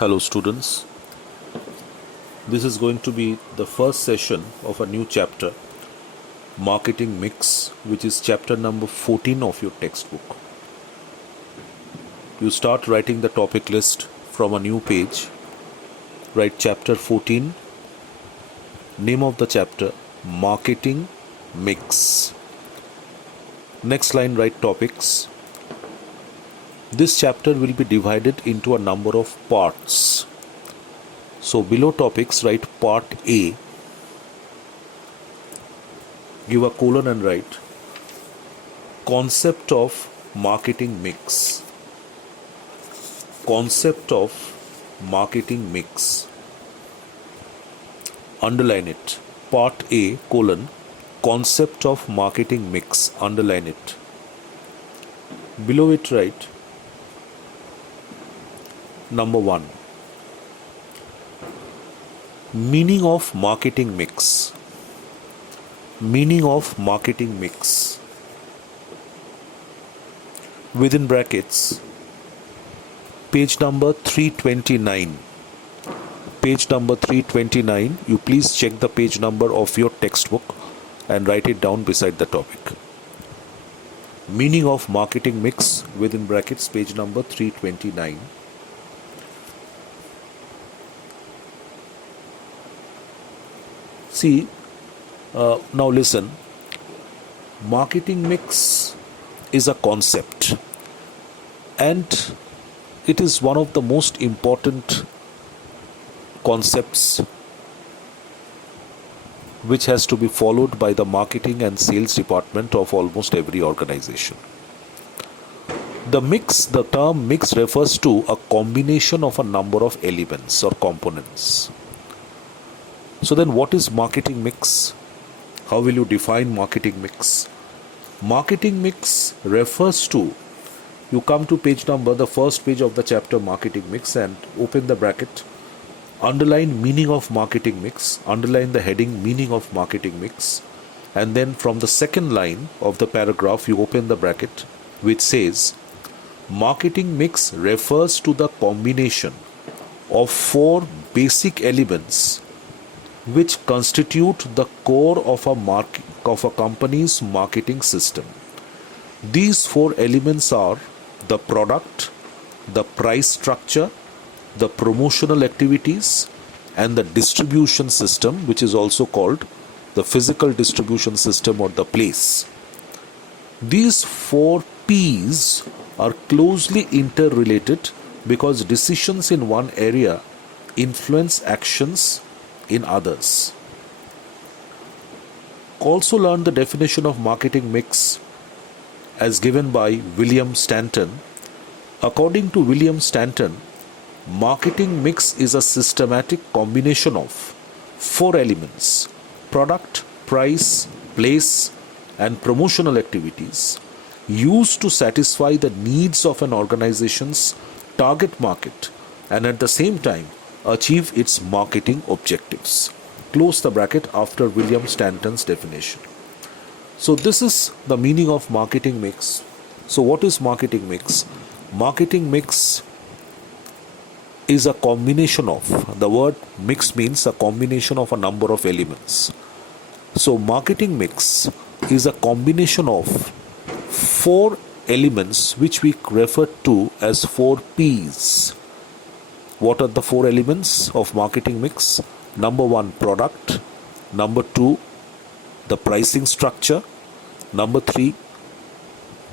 Hello students, this is going to be the first session of a new chapter, Marketing Mix, which is chapter number 14 of your textbook. You start writing the topic list from a new page, write chapter 14, name of the chapter, Marketing Mix. Next line write topics. This chapter will be divided into a number of parts. So below topics write part A, give a colon and write concept of marketing mix. Concept of marketing mix. Underline it. Part A colon concept of marketing mix. Underline it. Below it write number 1. Meaning of marketing mix. Meaning of marketing mix. Within brackets, page number 329. Page number 329. You please check the page number of your textbook and write it down beside the topic. Meaning of marketing mix within brackets, page number 329. See, now listen, marketing mix is a concept and it is one of the most important concepts which has to be followed by the marketing and sales department of almost every organization. The term mix refers to a combination of a number of elements or components. So then what is marketing mix? How will you define marketing mix? Marketing mix refers to, you come to page number, the first page of the chapter marketing mix and open the bracket, underline meaning of marketing mix, underline the heading meaning of marketing mix, and then from the second line of the paragraph you open the bracket which says marketing mix refers to the combination of 4 basic elements which constitute the core of a company's marketing system. These 4 elements are the product, the price structure, the promotional activities, and the distribution system, which is also called the physical distribution system or the place. These 4 P's are closely interrelated because decisions in one area influence actions in others. Also learn the definition of marketing mix as given by William Stanton. According to William Stanton, marketing mix is a systematic combination of 4 elements: product, price, place, and promotional activities used to satisfy the needs of an organization's target market and at the same time achieve its marketing objectives. Close the bracket after William Stanton's definition. So this is the meaning of marketing mix. So what is marketing mix? Marketing mix is a combination of, the word mix means a combination of a number of elements. So marketing mix is a combination of 4 elements which we refer to as 4 P's. What are the 4 elements of marketing mix? Number 1, product. Number 2, the pricing structure. Number 3,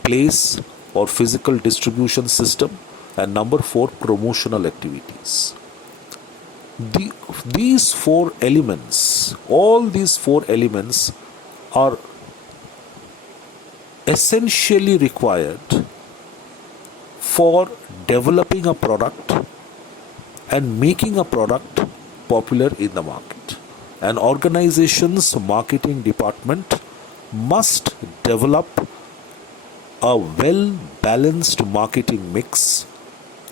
place or physical distribution system. And number 4, promotional activities. These 4 elements, all these 4 elements are essentially required for developing a product and making a product popular in the market. An organization's marketing department must develop a well-balanced marketing mix,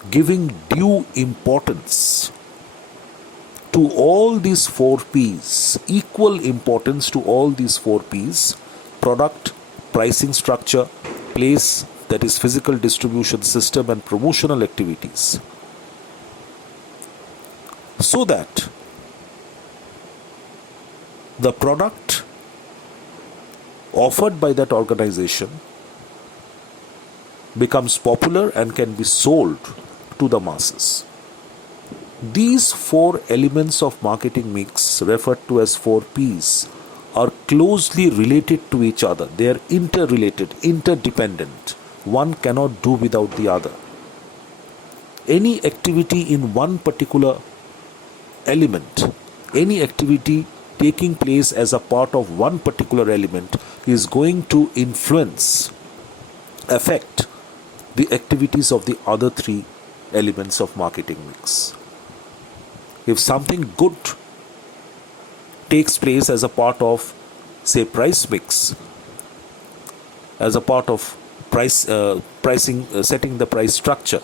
giving due importance to all these 4 P's, equal importance to all these 4 P's: product, pricing structure, place, that is physical distribution system, and promotional activities. so that the product offered by that organization becomes popular and can be sold to the masses. These four elements of marketing mix, referred to as 4Ps, are closely related to each other. They are interrelated, interdependent. One cannot do without the other. Any activity in one particular element, any activity taking place as a part of one particular element is going to influence, affect the activities of the other three elements of marketing mix. If something good takes place as a part of, say, price mix, as a part of pricing, setting the price structure,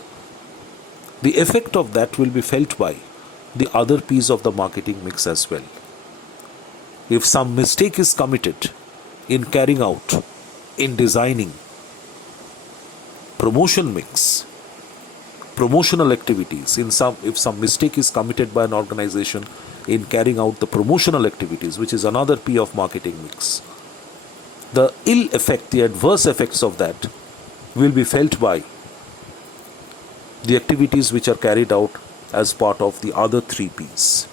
the effect of that will be felt by the other piece of the marketing mix as well. If some mistake is committed in carrying out, in designing promotion mix, promotional activities, if some mistake is committed by an organization in carrying out the promotional activities, which is another P of marketing mix, the ill effect, the adverse effects of that will be felt by the activities which are carried out as part of the other three Ps.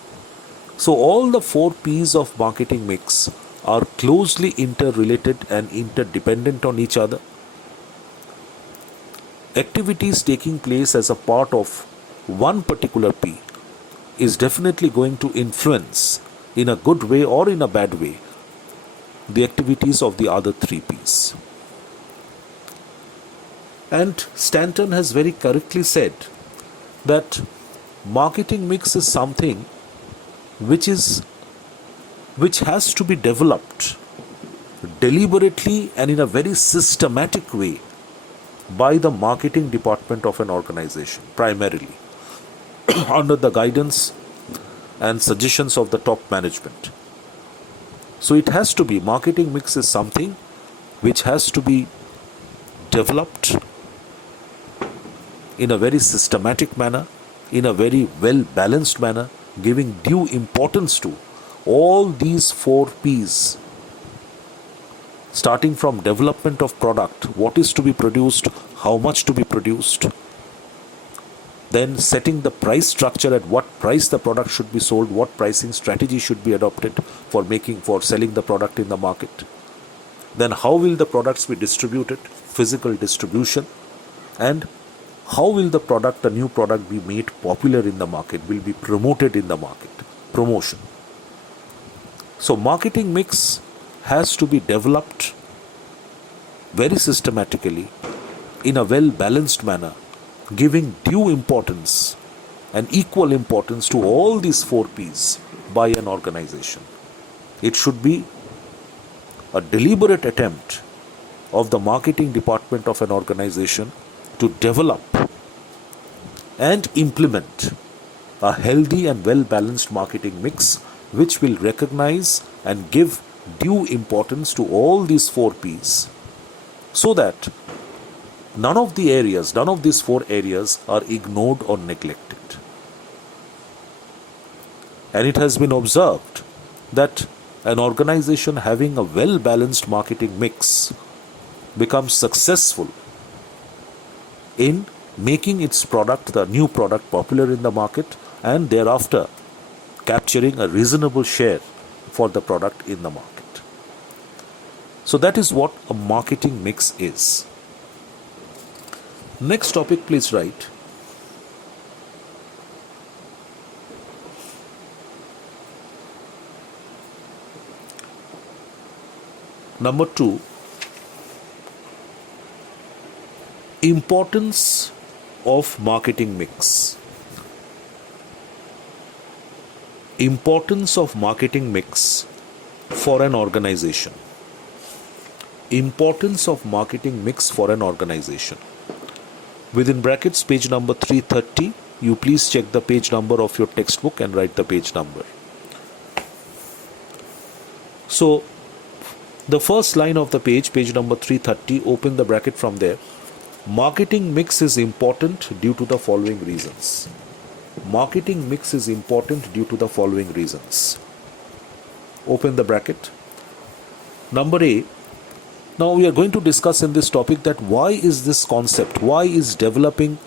So all the four Ps of marketing mix are closely interrelated and interdependent on each other. Activities taking place as a part of one particular P is definitely going to influence, in a good way or in a bad way, the activities of the other three Ps. And Stanton has very correctly said that marketing mix is something which has to be developed deliberately and in a very systematic way by the marketing department of an organization, primarily under the guidance and suggestions of the top management. So it has to be, marketing mix is something which has to be developed in a very systematic manner, in a very well balanced manner, giving due importance to all these four Ps, starting from development of product, what is to be produced, how much to be produced, then setting the price structure, at what price the product should be sold, what pricing strategy should be adopted for selling the product in the market. Then how will the products be distributed, physical distribution, and how will the product, a new product, be made popular in the market, will be promoted in the market, promotion. So marketing mix has to be developed very systematically in a well balanced manner, giving due importance and equal importance to all these four Ps by an organization. It should be a deliberate attempt of the marketing department of an organization to develop and implement a healthy and well balanced marketing mix which will recognize and give due importance to all these four Ps, so that none of these four areas are ignored or neglected. And it has been observed that an organization having a well balanced marketing mix becomes successful in making its product, the new product, popular in the market, and thereafter capturing a reasonable share for the product in the market. So that is what a marketing mix is. Next topic, please write. Number 2, importance of marketing mix. Importance of marketing mix for an organization. Importance of marketing mix for an organization. Within brackets, page number 330, you please check the page number of your textbook and write the page number. So, the first line of the page number 330, open the bracket from there. Marketing mix is important due to the following reasons. marketing mix is important due to the following reasons. Open the bracket. Number A. Now we are going to discuss in this topic that why is this concept, why is developing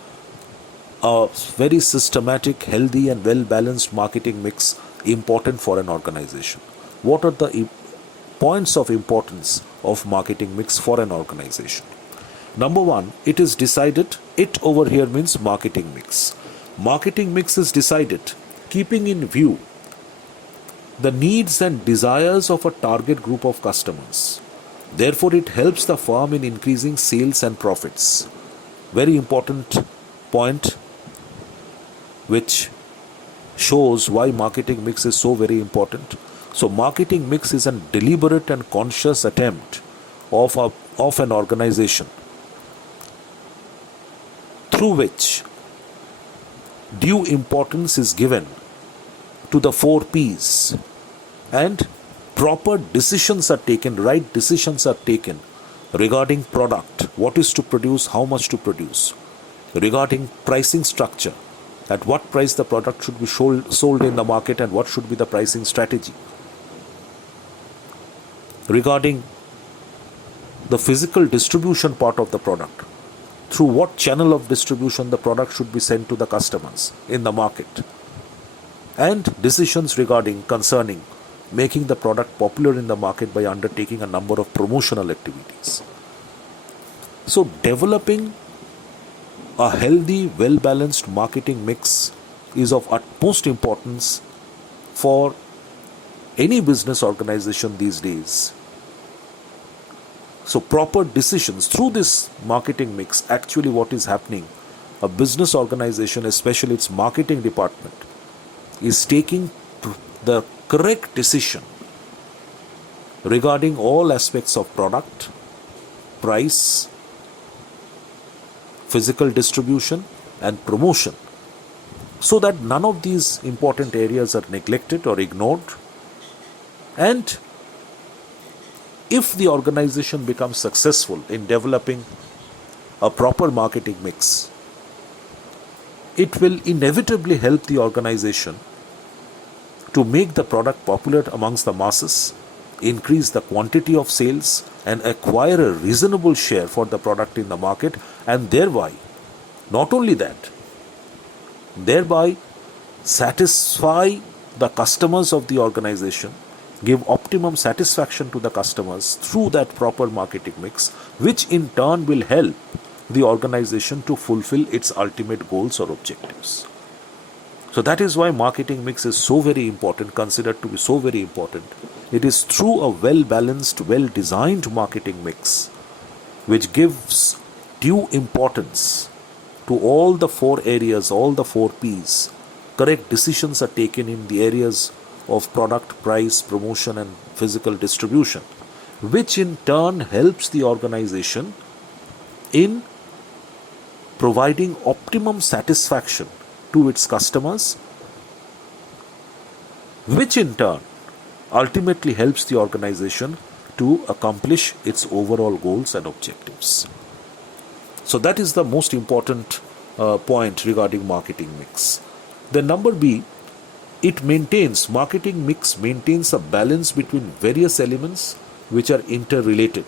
a very systematic, healthy and well-balanced marketing mix important for an organization? What are the points of importance of marketing mix for an organization? Number one, it is decided, it over here means marketing mix. Marketing mix is decided keeping in view the needs and desires of a target group of customers. Therefore, it helps the firm in increasing sales and profits. Very important point which shows why marketing mix is so very important. So, marketing mix is a deliberate and conscious attempt of an organization through which due importance is given to the 4 P's and proper decisions are taken, right decisions are taken regarding product, what is to produce, how much to produce, regarding pricing structure, at what price the product should be sold in the market and what should be the pricing strategy, regarding the physical distribution part of the product, through what channel of distribution the product should be sent to the customers in the market, and decisions concerning making the product popular in the market by undertaking a number of promotional activities. So, developing a healthy, well-balanced marketing mix is of utmost importance for any business organization these days. So, proper decisions through this marketing mix, actually what is happening, a business organization, especially its marketing department, is taking the correct decision regarding all aspects of product, price, physical distribution and promotion, so that none of these important areas are neglected or ignored. And if the organization becomes successful in developing a proper marketing mix, it will inevitably help the organization to make the product popular amongst the masses, increase the quantity of sales and acquire a reasonable share for the product in the market, and thereby, not only that, thereby satisfy the customers of the organization, give optimum satisfaction to the customers through that proper marketing mix, which in turn will help the organization to fulfill its ultimate goals or objectives. So that is why marketing mix is so very important, considered to be so very important. It is through a well-balanced, well-designed marketing mix which gives due importance to all the 4 areas, all the 4 P's. Correct decisions are taken in the areas of product, price, promotion and physical distribution, which in turn helps the organization in providing optimum satisfaction to its customers, which in turn ultimately helps the organization to accomplish its overall goals and objectives. So that is the most important point regarding marketing mix. Then number B, marketing mix maintains a balance between various elements which are interrelated.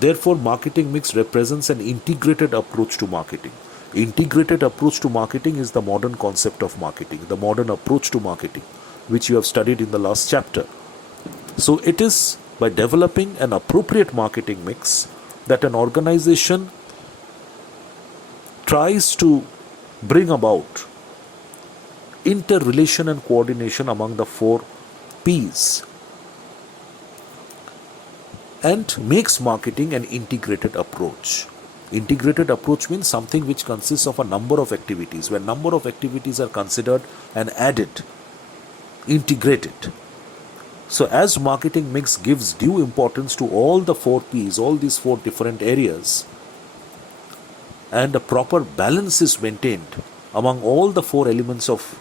Therefore, marketing mix represents an integrated approach to marketing. Integrated approach to marketing is the modern concept of marketing, the modern approach to marketing, which you have studied in the last chapter. So it is by developing an appropriate marketing mix that an organization tries to bring about interrelation and coordination among the 4 P's and makes marketing an integrated approach. Integrated approach means something which consists of a number of activities, where number of activities are considered and added, integrated. So as marketing mix gives due importance to all the 4 P's, all these 4 different areas, and a proper balance is maintained among all the 4 elements of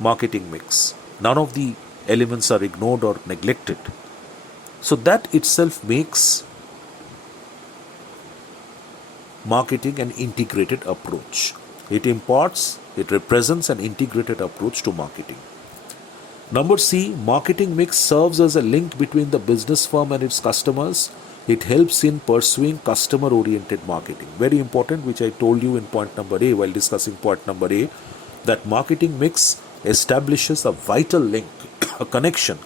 marketing mix, none of the elements are ignored or neglected. So that itself makes marketing an integrated approach. It represents an integrated approach to marketing. Number C, marketing mix serves as a link between the business firm and its customers. It helps in pursuing customer oriented marketing. Very important, which I told you in point number A while discussing point number A, that marketing mix establishes a vital link, a connection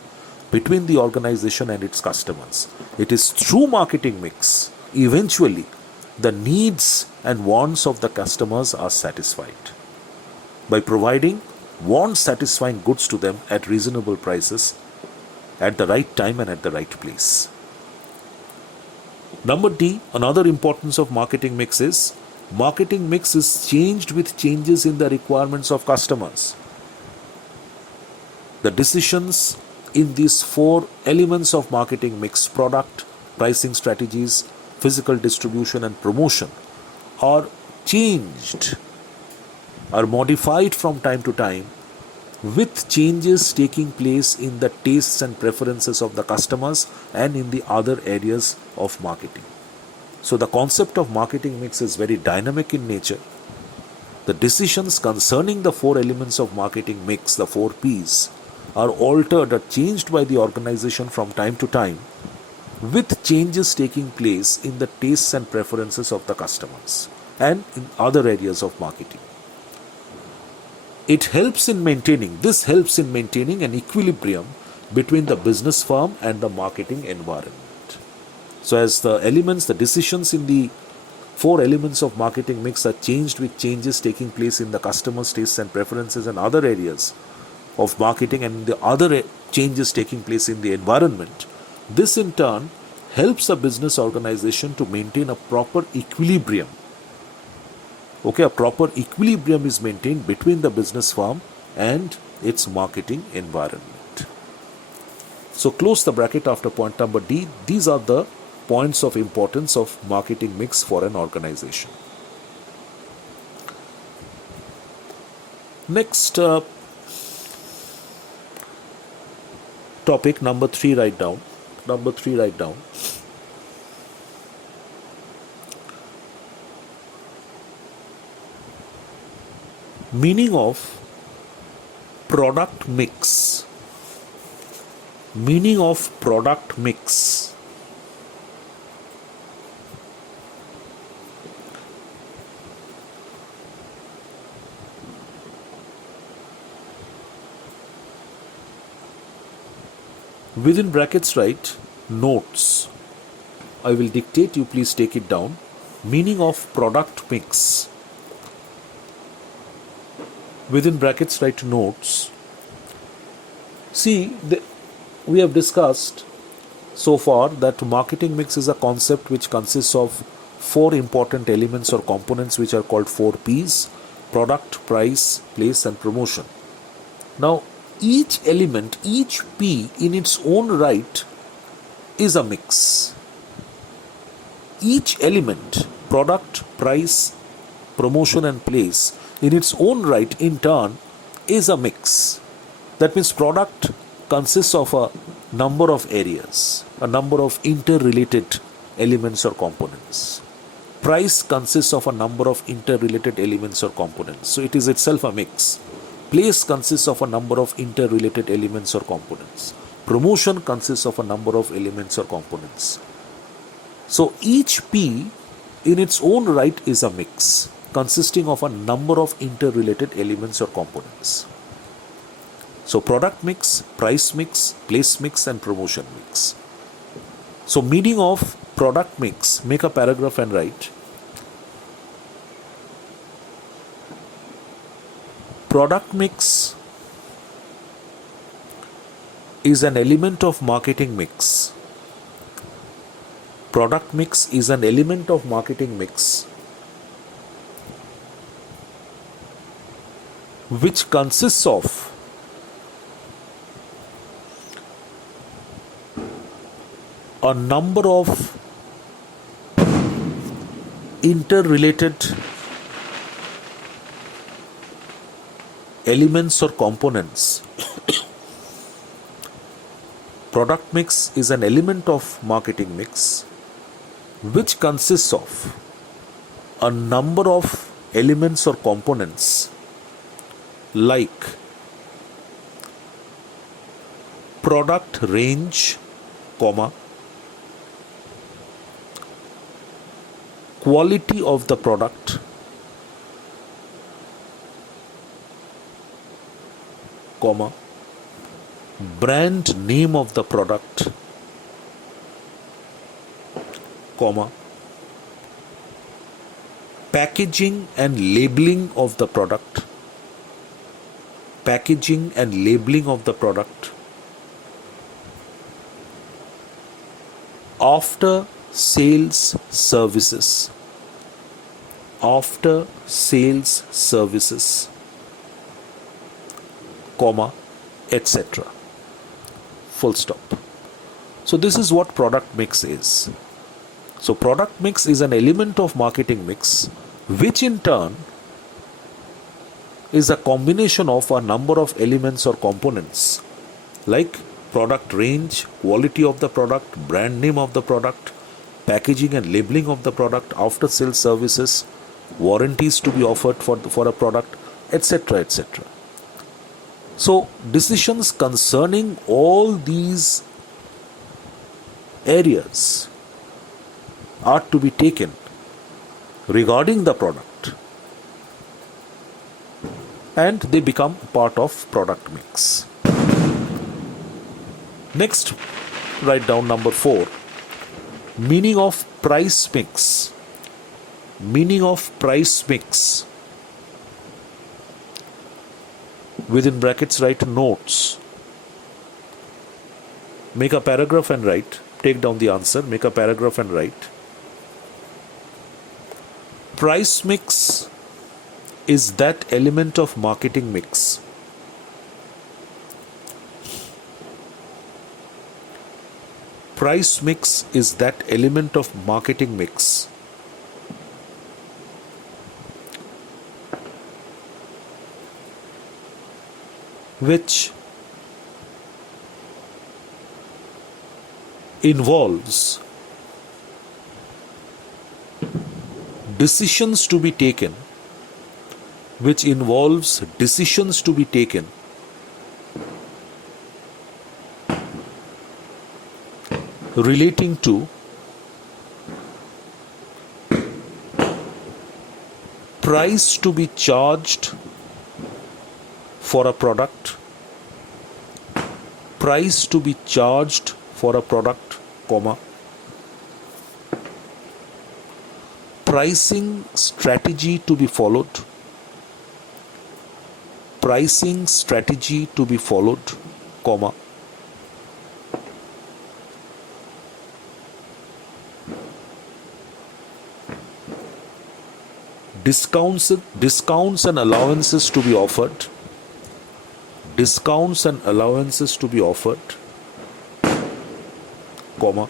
between the organization and its customers. It is through marketing mix, eventually, the needs and wants of the customers are satisfied. By providing want satisfying goods to them at reasonable prices, at the right time and at the right place. Number D, another importance of marketing mix is marketing mix is changed with changes in the requirements of customers. The decisions in these four elements of marketing mix, product, pricing strategies, physical distribution and promotion, are changed, are modified from time to time with changes taking place in the tastes and preferences of the customers and in the other areas of marketing. So the concept of marketing mix is very dynamic in nature. The decisions concerning the four elements of marketing mix, the four P's, are altered or changed by the organization from time to time with changes taking place in the tastes and preferences of the customers and in other areas of marketing. This helps in maintaining an equilibrium between the business firm and the marketing environment. So as the decisions in the four elements of marketing mix are changed with changes taking place in the customer's tastes and preferences and other areas of marketing and the other changes taking place in the environment, this in turn helps a business organization to maintain a proper equilibrium. Okay, a proper equilibrium is maintained between the business firm and its marketing environment. So close the bracket after point number D. These are the points of importance of marketing mix for an organization. Next topic, number 3, write down. Meaning of product mix. Meaning of product mix. Within brackets write notes. I will dictate, you please take it down. Meaning of product mix. Within brackets write notes. See, we have discussed so far that marketing mix is a concept which consists of four important elements or components which are called 4 P's: product, price, place and promotion. Now each element, each P in its own right is a mix. Each element, product, price, promotion and place, in its own right in turn is a mix. That means product consists of a number of areas, a number of interrelated elements or components. Price consists of a number of interrelated elements or components. So it is itself a mix. Place consists of a number of interrelated elements or components. Promotion consists of a number of elements or components. So each P in its own right is a mix consisting of a number of interrelated elements or components. So product mix, price mix, place mix and promotion mix. So meaning of product mix, make a paragraph and write: product mix is an element of marketing mix. Product mix is an element of marketing mix which consists of a number of interrelated elements or components. Product mix is an element of marketing mix which consists of a number of elements or components like product range, comma, quality of the product, comma, brand name of the product, comma, packaging and labeling of the product, packaging and labeling of the product, after sales services, after sales services, comma, etc. Full stop. So this is what product mix is. So product mix is an element of marketing mix, which in turn is a combination of a number of elements or components like product range, quality of the product, brand name of the product, packaging and labeling of the product, after sales services, warranties to be offered for a product, etc., etc. So decisions concerning all these areas are to be taken regarding the product, and they become part of product mix. Next, write down number 4. Meaning of price mix. Meaning of price mix. Within brackets, write notes. Make a paragraph and write. Take down the answer. Make a paragraph and write. Price mix is that element of marketing mix price mix is that element of marketing mix which involves decisions to be taken, relating to price to be charged for a product, price to be charged for a product, comma, pricing strategy to be followed, pricing strategy to be followed, comma, discounts and allowances to be offered, discounts and allowances to be offered, comma,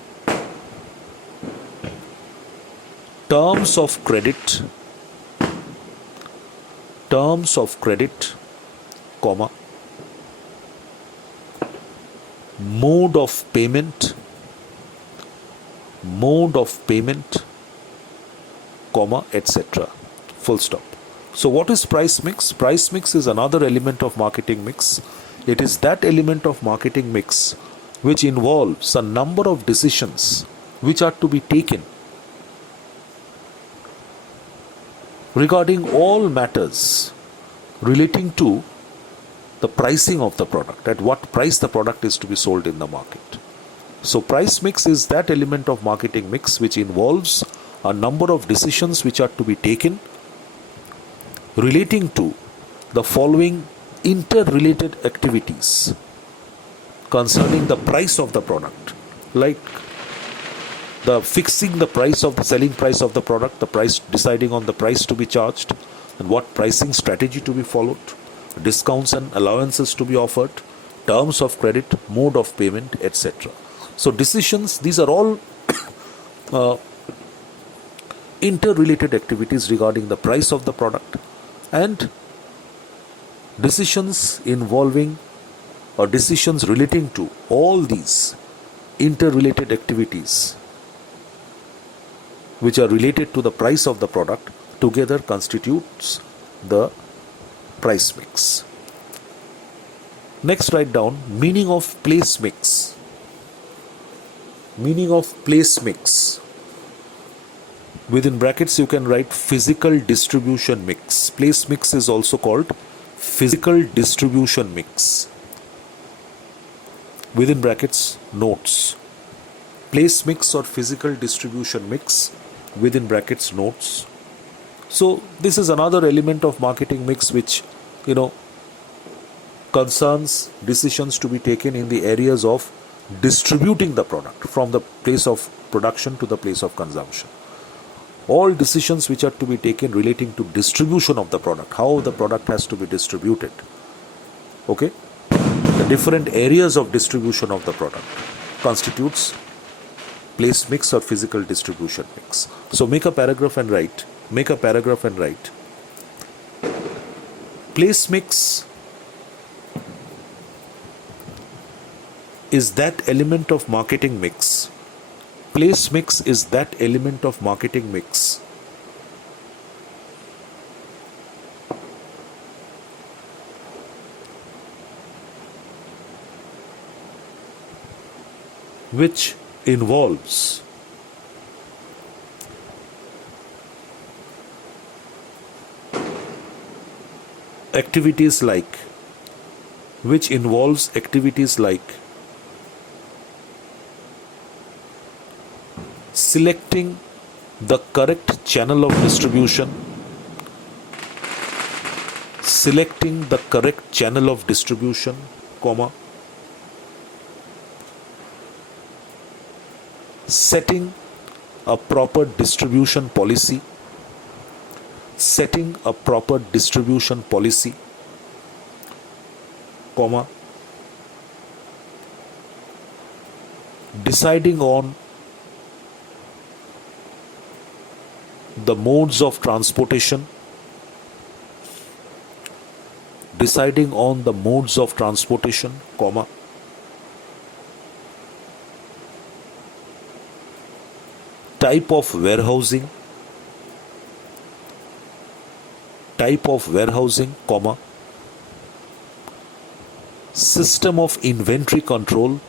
terms of credit, comma, mode of payment, comma, etc. Full stop. So what is price mix? Price mix is another element of marketing mix. It is that element of marketing mix which involves a number of decisions which are to be taken regarding all matters relating to the pricing of the product, at what price the product is to be sold in the market. So price mix is that element of marketing mix which involves a number of decisions which are to be taken relating to the following interrelated activities concerning the price of the product, like the fixing the price of the selling price of the product, the price, deciding on the price to be charged and what pricing strategy to be followed, discounts and allowances to be offered, terms of credit, mode of payment, etc. So decisions, these are all interrelated activities regarding the price of the product, and decisions involving or decisions relating to all these interrelated activities which are related to the price of the product together constitutes the price mix. Next, write down meaning of place mix. Meaning of place mix. Within brackets, you can write physical distribution mix. Place mix is also called physical distribution mix. Within brackets, notes. Place mix or physical distribution mix. Within brackets, notes. So this is another element of marketing mix which, concerns decisions to be taken in the areas of distributing the product from the place of production to the place of consumption. All decisions which are to be taken relating to distribution of the product, how the product has to be distributed. Okay? The different areas of distribution of the product constitutes place mix or physical distribution mix. So make a paragraph and write. Place mix is that element of marketing mix. Place mix is that element of marketing mix which involves activities like selecting the correct channel of distribution, comma, setting a proper distribution policy, comma, deciding on the modes of transportation, comma, type of warehousing, comma, system of inventory control,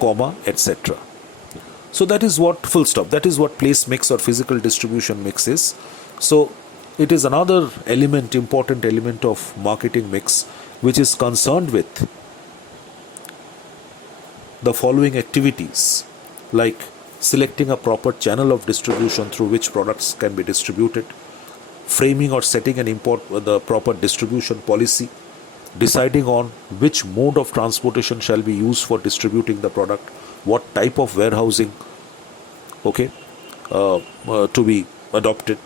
comma, etc. So that is what, full stop, that is what place mix or physical distribution mix is. So it is another element, important element of marketing mix, which is concerned with the following activities, like selecting a proper channel of distribution through which products can be distributed, framing or setting the proper distribution policy, deciding on which mode of transportation shall be used for distributing the product, what type of warehousing, to be adopted,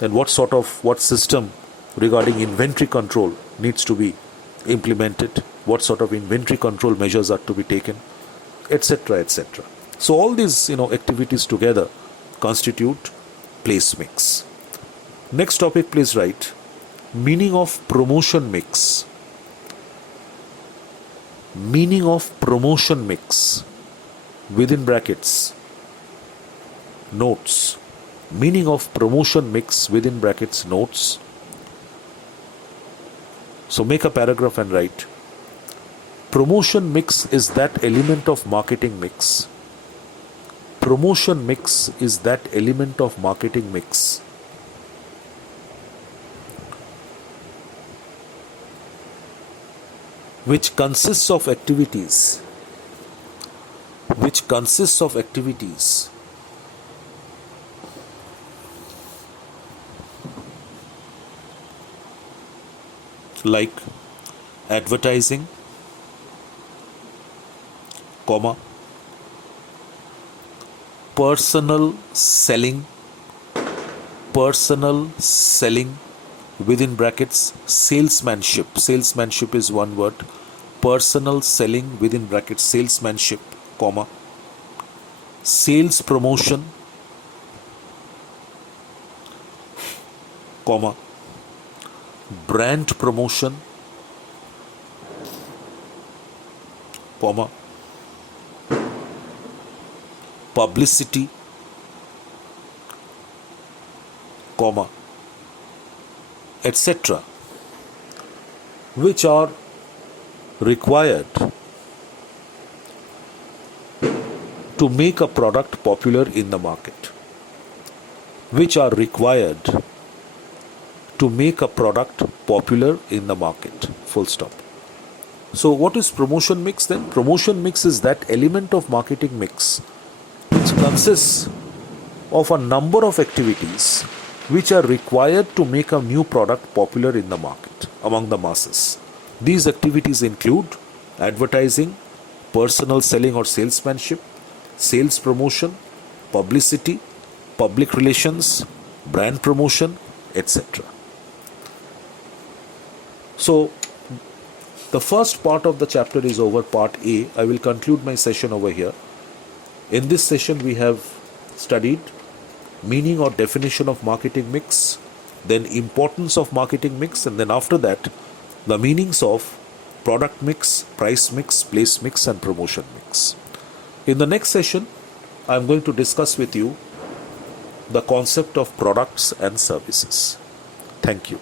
and what system regarding inventory control needs to be implemented, what sort of inventory control measures are to be taken, etc., etc. So all these activities together constitute place mix. Next topic, please write meaning of promotion mix. Within brackets, notes. Meaning of promotion mix within brackets, notes. So make a paragraph and write. Promotion mix is that element of marketing mix. Which consists of activities like advertising, comma, personal selling, within brackets, salesmanship is one word, personal selling within brackets, salesmanship, comma, sales promotion, comma, brand promotion, comma, publicity, comma, etc., which are required to make a product popular in the market, which are required to make a product popular in the market, full stop. So what is promotion mix then? Promotion mix is that element of marketing mix which consists of a number of activities which are required to make a new product popular in the market among the masses. These activities include advertising, personal selling or salesmanship, sales promotion, publicity, public relations, brand promotion, etc. So, the first part of the chapter is over, part A. I will conclude my session over here. In this session, we have studied meaning or definition of marketing mix, then importance of marketing mix, and then after that, the meanings of product mix, price mix, place mix, and promotion mix. In the next session, I am going to discuss with you the concept of products and services. Thank you.